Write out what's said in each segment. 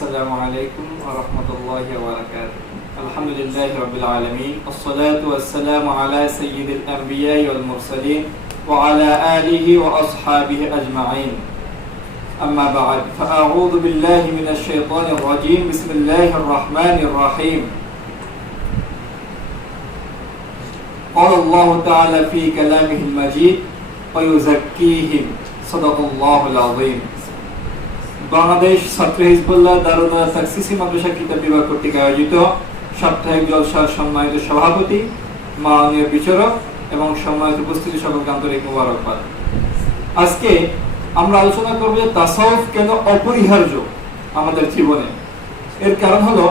السلام عليكم ورحمة الله وبركاته. الحمد لله رب العالمين والصلاة والسلام على سيد الأنبياء والمرسلين وعلى آله وأصحابه أجمعين. أما بعد فأعوذ بالله من الشيطان الرجيم. بسم الله الرحمن الرحيم. قال الله تعالى في كلامه المجيد ويزكيهم. صدق الله العظيم. বাংলাদেশ ছাত্র হিজবুল্লাহ দারুদা সাকসিসি মাদ্রাসা কিতাব বিভাগ কর্তৃক আয়োজিত সাপ্তাহিক জলসার সম্মানিত সভাপতি, মাননীয় বিচারক এবং সম্মানিত উপস্থিতি সকলকে আন্তরিক মুবারকবাদ। আজকে আমরা আলোচনা করব যে তাসাউফ কেন অপরিহার্য আমাদের জীবনে? এর কারণ হলো,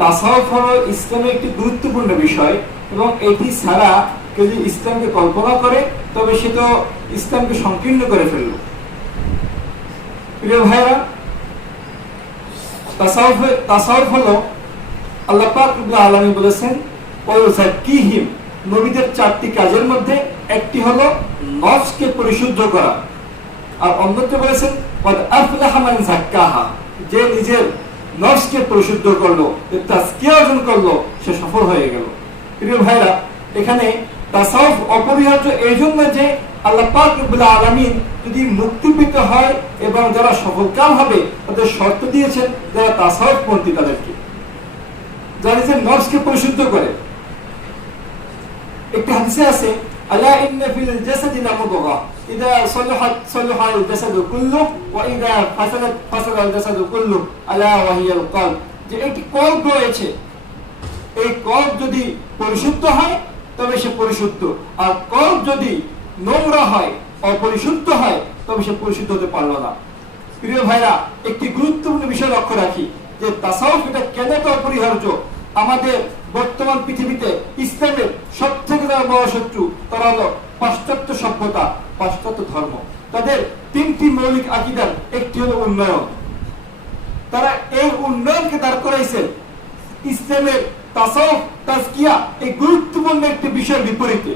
তাসাউফ হলো ইসলামের একটি গুরুত্বপূর্ণ বিষয় এবং এটি ছাড়া কেউ যদি ইসলামকে কল্পনা করে, তবে সে তো ইসলামকে সংকীর্ণ করে ফেলল। প্রিয় ভাইরা তাসাউফ হলো আল্লাহ পাক আলামিন বলেছেন ওয়ায়ুযাক্কিহিম নবীদের চারটি কাজের মধ্যে একটি হলো নফসকে পরিশুদ্ধ করা। আর অন্যটি বলেছেন যাক্কাহা যে নিজের নফসকে পরিশুদ্ধ করল তাজকিয়া অর্জন করল, সে সফল হয়ে গেল। প্রিয় ভাইরা, এখানে তাসাউফ অপরিহার্য এই জন্য যে আল্লাহ পাক রব্বুল আলামিন যদি মুক্তি পেতে হয় এবং যারা সফলকাম হবে, তাদের শর্ত দিয়েছেন যারা তাসাউফ পন্থী তাদেরকে। যারা নিজের নফসকে পরিশুদ্ধ করে। একটি হাদিসে আছে, আলা ইন্না ফিল জাসাদি লামুদগা। ইদা সলহাত সলহা আল জাসাদু কুল্লু, ওয়া ইদা ফাসাদাত ফাসাদা জাসাদু কুল্লু, আলা ওয়া হিয়াল কলব। যে একটি কলব রয়েছে, এই কলব যদি পরিশুদ্ধ হয় তবে সে পরিশুদ্ধ। আর কলব যদি নোংরা হয়, অপরিশুদ্ধ হয়, তবে সে পরিশুদ্ধ হতে পারল না। প্রিয় ভাইরা, একটি গুরুত্বপূর্ণ বিষয় লক্ষ্য রাখি, যে তাসাউফ এটা কেন তো অপরিহার্য? আমাদের বর্তমান পৃথিবীতে ইসলামের সব থেকে যারা বড় শত্রু তারা হলো পাশ্চাত্য সভ্যতা, পাশ্চাত্য ধর্ম। তাদের তিনটি মৌলিক আকিদার একটি হলো উন্নয়ন। তারা এই উন্নয়নকে দাঁড় করাইছেন ইসলামের তাসাউফ তাজকিয়া এই গুরুত্বপূর্ণ একটি বিষয়ের বিপরীতে।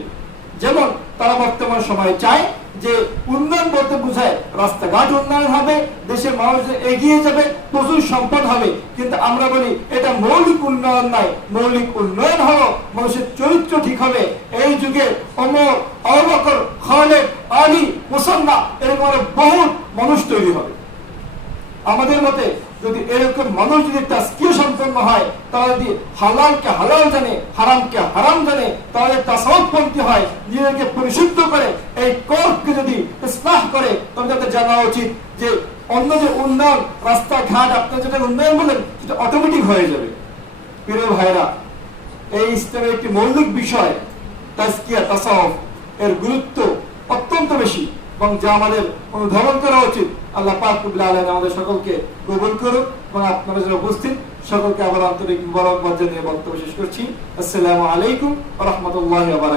যেমন তারা বর্তমান চায় যে উন্নয়ন বলতে বোঝায় রাস্তাঘাট উন্নয়ন হবে, দেশের মানুষ এগিয়ে যাবে, প্রচুর সম্পদ হবে। কিন্তু আমরা বলি, এটা মৌলিক উন্নয়ন নয়, মৌলিক উন্নয়ন হলো মানুষের চরিত্র ঠিক হবে। এই যুগে অমর অবকর খালেদ, আলী, মুসন্না, এরকম বহুত মানুষ তৈরি হবে। আমাদের মতে যদি এরকম মানুষ যদি তাস্কিয় সম্পন্ন হয়, তাহলে যদি হালালকে হালাল জানে, হারামকে হারাম জানে, তাহলে তাসাউপন্থী হয় নিজেকে পরিশুদ্ধ করে, এই কর্ককে যদি ইসলাহ করে, তবে তাদের জানা উচিত যে অন্য যে উন্নয়ন, রাস্তাঘাট আপনার যেটা উন্নয়ন বলেন সেটা অটোমেটিক হয়ে যাবে। প্রিয় ভাইরা এই ইসলামের একটি মৌলিক বিষয়, তাজকিয়া, তাসাউফ, এর গুরুত্ব এবং যা আমাদের অনুধাবন করা উচিত, আল্লাহ পাক আলম আমাদের সকলকে গ্রহণ করুক এবং আপনারা যারা উপস্থিত, সকলকে আবার আন্তরিক মুবারকবাদ জানিয়ে বক্তব্য শেষ করছি। আসসালামু আলাইকুম রহমতুল্লাহ